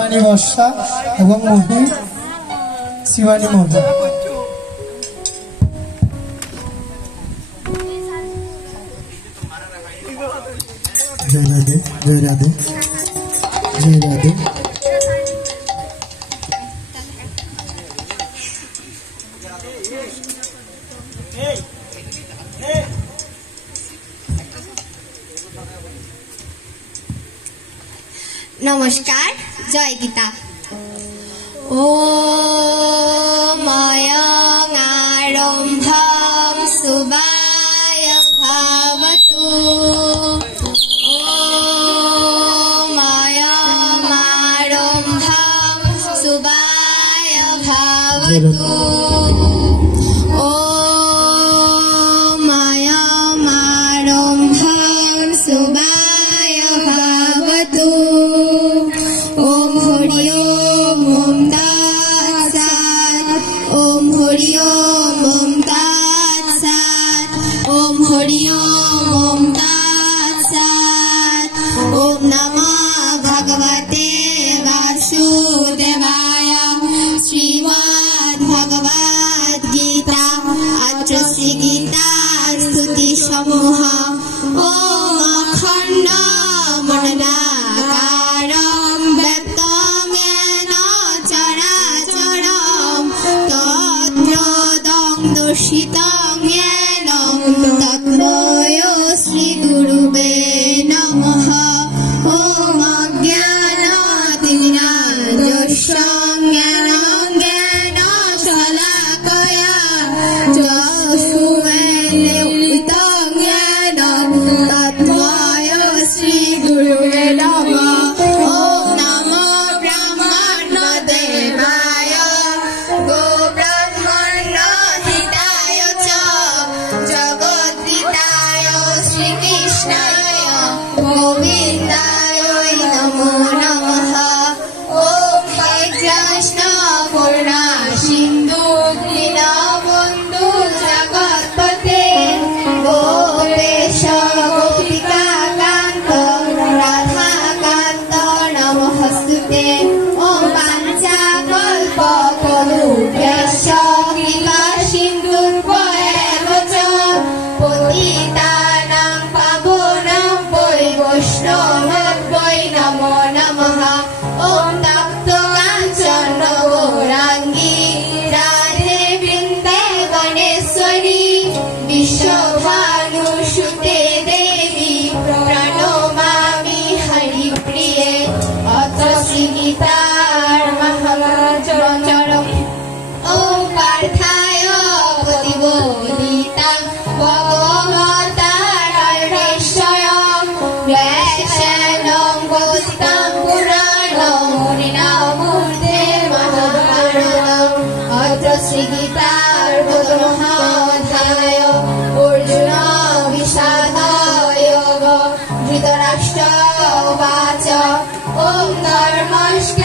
সম্মানী বর্ষা এবং মহি শিবানী মহি। জয় রাধে, জয় রাধে, জয় রাধে। নমস্কার, জয় গীতা। ও ময়ং আরম্ভম সুবায় ভাবতু, ও ময়ং আরম্ভম সুবায় ভাবতু, ও ময়ং আরম্ভম সুবায় ভাবতু। ओम हरि ओम तत्सत्, ओम हरि ओम तत्सत्, ओम हरि ओम तत्सत्। ओम नमः भगवते वासुदेवाय। श्रीमद् भगवद् गीता अत्र श्री गीता स्तुति समूह। ओम अखंड मंडलाकारं व्याप्तं येन चराचरं तत्पदं दर्शितं येन तस्मै श्री गुरुवे नमः। ओम अज्ञानातिमिरान्धस्य ज्ञानाञ्जनेन शलाकया चक्षुरुन्मीलितं येन तस्मै श्री गुरुवे नमः। ओम नमो ब्रह्मण्यदेवाय गोब्राह्मणहिताय च जगद्गीताय श्रीकृष्णाय गोविन्दाय नमो नमः। ओम वैष्णवपूर्णा सिन्धु दीनबन्धु जगत्पते गोपेश गोपिकाकान्त राधाकान्त नमोस्तुते। ओम पञ्चकल्पतरुभ्यश्च कृपा सिन्धुभ्येव च पतितानां पावनां वैष्णवेभ्यो नमो नमः। ओम तप्तकाञ्चन गौराङ्गी राधे वृन्दावनेश्वरी विश्वभानुसुते देवी प्रणमामि हरिप्रिये। अत्र श्रीगीतार्महमचरम्। ओम पार्थाय प्रतिबोधितं भगवता राधेश्वरं व्यासेन घोषितं पुराणं मुनिनामूर्ते महाभारतम्। अत्र श्रीगीतार्महमध्याय अर्जुन विषादयोगो। धृतराष्ट्र उवाच ओम धर्मस्य